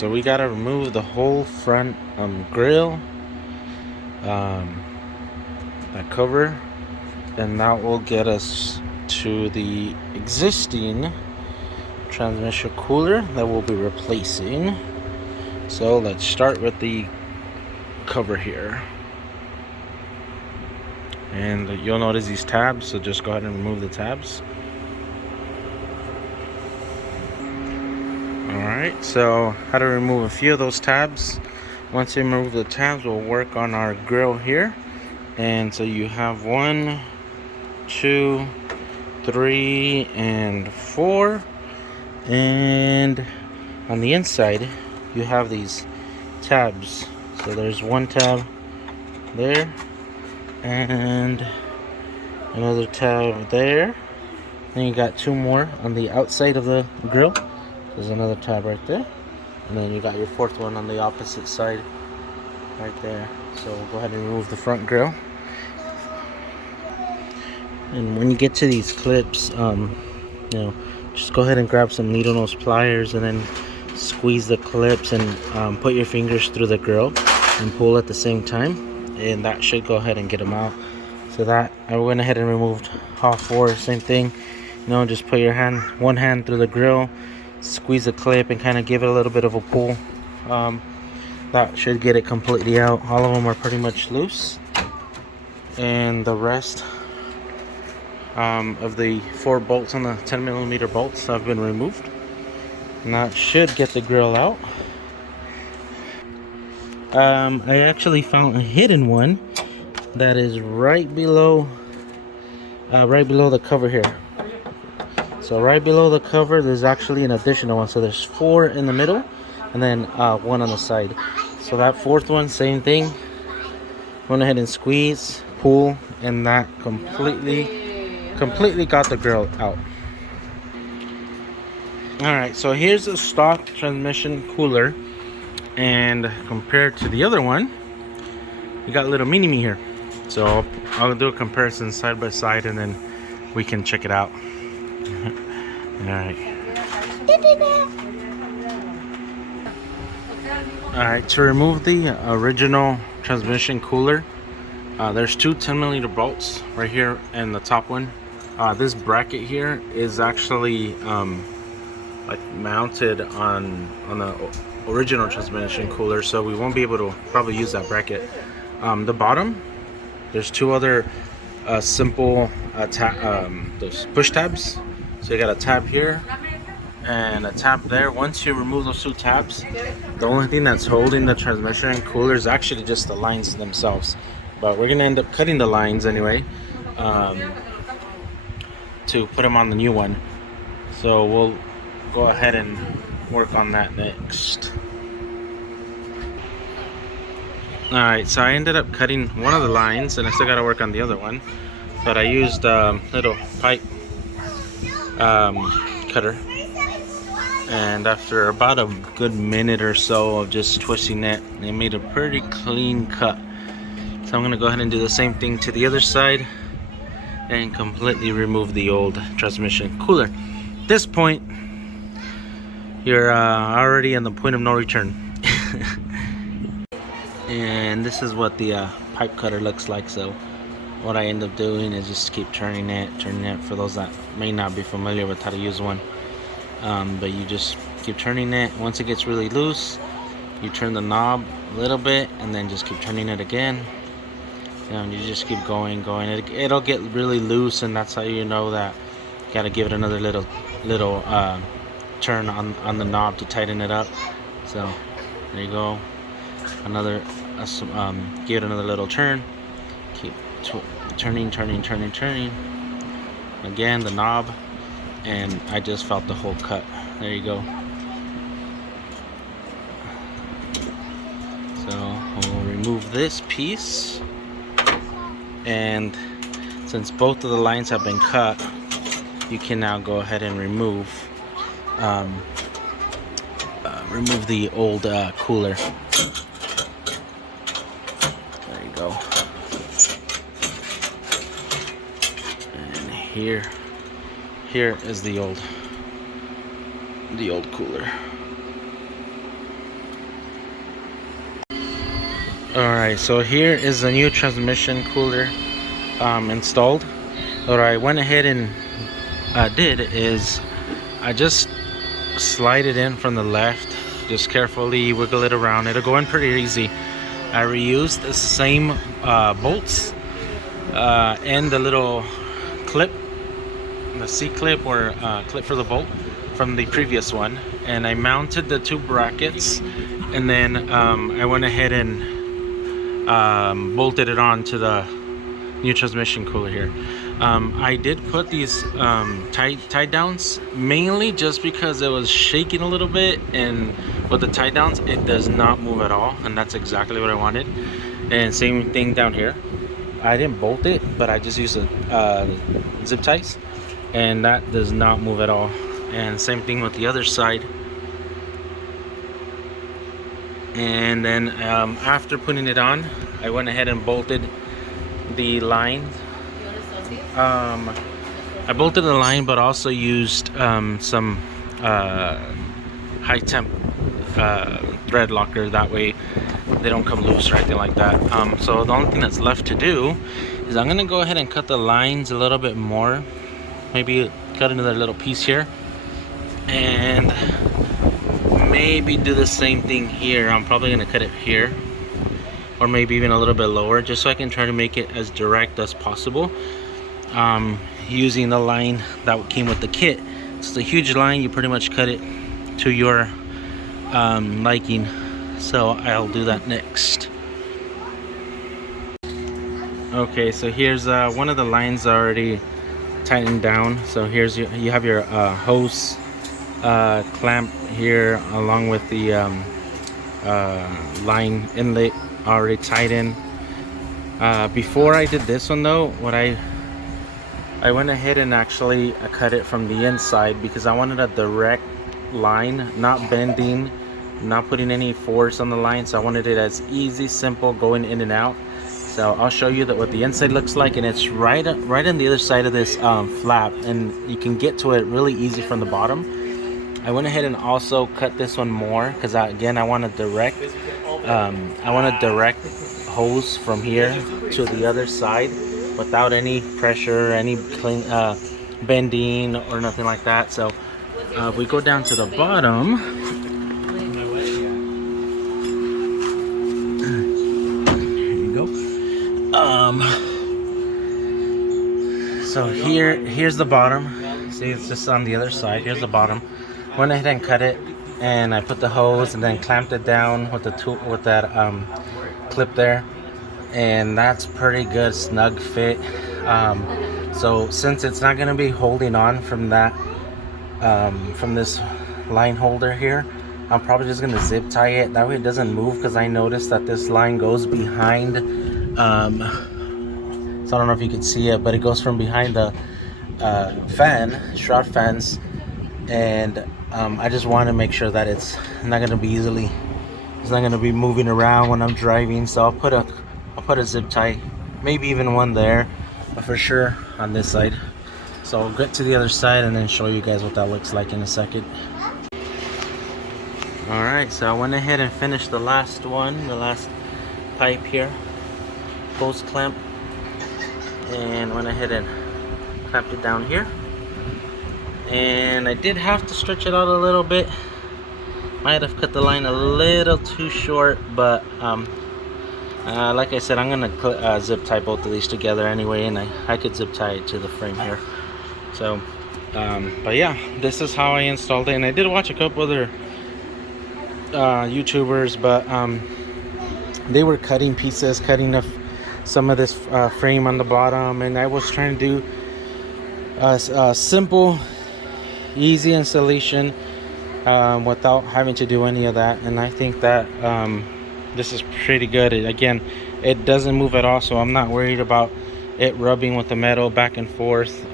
so we gotta remove the whole front grill, that cover, and that will get us to the existing transmission cooler that we'll be replacing. So let's start with the cover here, and you'll notice these tabs, so just go ahead and remove the tabs. Alright, so how to remove a few of those tabs. Once you remove the tabs, we'll work on our grill here. And so you have 1, 2, 3, and 4. And on the inside, you have these tabs. So there's one tab there, and another tab there. Then you got 2 more on the outside of the grill. There's another tab right there, and then you got your 4th one on the opposite side right there. So we'll go ahead and remove the front grill. And when you get to these clips, just go ahead and grab some needle nose pliers and then squeeze the clips and put your fingers through the grill and pull at the same time, and that should go ahead and get them out. So that I went ahead and removed all 4. Same thing, just put your one hand through the grill, squeeze the clip, and kind of give it a little bit of a pull. That should get it completely out. All of them are pretty much loose, and the rest of the 4 bolts on the 10mm bolts have been removed, and that should get the grill out. I actually found a hidden one that is right below the cover here. So right below the cover, there's actually an additional one. So there's 4 in the middle, and then 1 on the side. So that 4th one, same thing. Went ahead and squeeze, pull, and that completely got the grill out. Alright, so here's a stock transmission cooler, and compared to the other one, we got a little mini-me here. So I'll do a comparison side by side, and then we can check it out. Alright. Alright, to remove the original transmission cooler, there's 2 10mm bolts right here, and the top one. This bracket here is actually like mounted on the original transmission cooler, so we won't be able to probably use that bracket. The bottom, there's 2 other simple those push tabs. So you got a tab here and a tab there. Once you remove those 2 tabs, the only thing that's holding the transmission cooler is actually just the lines themselves. But we're gonna end up cutting the lines anyway, to put them on the new one. So we'll go ahead and work on that next. Alright, so I ended up cutting one of the lines, and I still gotta work on the other one. But I used a little pipe cutter, and after about a good minute or so of just twisting it made a pretty clean cut. So I'm gonna go ahead and do the same thing to the other side and completely remove the old transmission cooler. At this point, you're already in the point of no return. And this is what the pipe cutter looks like. So what I end up doing is just keep turning it for those that may not be familiar with how to use one. But you just keep turning it. Once it gets really loose, you turn the knob a little bit, and then just keep turning it again. And you just keep going. It'll get really loose, and that's how you know that you gotta give it another little turn on the knob to tighten it up. So there you go. Give it another little turn. Keep turning. Again, the knob, and I just felt the whole cut. There you go. So we'll remove this piece, and since both of the lines have been cut, you can now go ahead and remove the old cooler. There you go. And here is the old cooler. Alright, so here is the new transmission cooler installed. What I went ahead and did is I just slide it in from the left, just carefully wiggle it around. It'll go in pretty easy. I reused the same bolts and the little clip, the C-clip or clip for the bolt from the previous one, and I mounted the two brackets, and then I went ahead and bolted it on to the new transmission cooler here. I did put these tie downs mainly just because it was shaking a little bit, and with the tie downs it does not move at all, and that's exactly what I wanted. And same thing down here. I didn't bolt it, but I just used zip ties, and that does not move at all. And same thing with the other side. And then after putting it on, I went ahead and bolted the line. I bolted the line, but also used some high temp thread locker. That way they don't come loose or anything like that. So the only thing that's left to do is I'm gonna go ahead and cut the lines a little bit more. Maybe cut another little piece here, and maybe do the same thing here. I'm probably gonna cut it here, or maybe even a little bit lower, just so I can try to make it as direct as possible, using the line that came with the kit. It's a huge line. You pretty much cut it to your liking, so I'll do that next. Okay, so here's one of the lines already tightened down. So here's you have your hose clamp here, along with the line inlet already tied in. Before I did this one though, what I went ahead and actually cut it from the inside, because I wanted a direct line, not bending, not putting any force on the line. So I wanted it as easy, simple, going in and out. So I'll show you what the inside looks like, and it's right on the other side of this flap, and you can get to it really easy from the bottom. I went ahead and also cut this one more, because again I want to direct hose from here to the other side without any pressure, any bending or nothing like that. So if we go down to the bottom, here you go. So here's the bottom. See, it's just on the other side. Here's the bottom. Went ahead and cut it, and I put the hose and then clamped it down with the tool, with that clip there, and that's pretty good, snug fit. So since it's not going to be holding on from that from this line holder here, I'm probably just going to zip tie it. That way it doesn't move, because I noticed that this line goes behind so I don't know if you can see it, but it goes from behind the shroud fans, and I just want to make sure that it's not going to be moving around when I'm driving. So I'll put a zip tie, maybe even one there, but for sure on this side. So I'll get to the other side and then show you guys what that looks like in a second. Alright, so I went ahead and finished the last one, the last pipe here, hose clamp, and went ahead and clamped it down here. And I did have to stretch it out a little bit. Might have cut the line a little too short, but like I said, I'm gonna zip tie both of these together anyway, and I could zip tie it to the frame here. So but yeah, this is how I installed it. And I did watch a couple other YouTubers, but they were cutting pieces, cutting some of this frame on the bottom, and I was trying to do a simple, easy installation without having to do any of that. And I think that this is pretty good. Again, it doesn't move at all, so I'm not worried about it rubbing with the metal back and forth.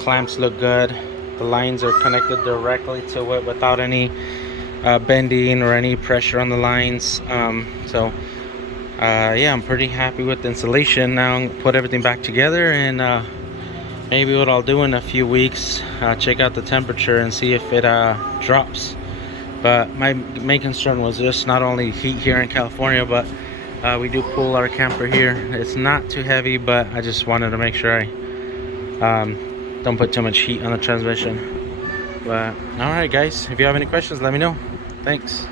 Clamps look good. The lines are connected directly to it without any bending or any pressure on the lines. So yeah, I'm pretty happy with the installation. Now I'll put everything back together, and maybe what I'll do in a few weeks, check out the temperature and see if it drops. But my main concern was just not only heat here in California, but we do pull our camper here. It's not too heavy, but I just wanted to make sure I don't put too much heat on the transmission. But alright guys, if you have any questions, let me know. Thanks.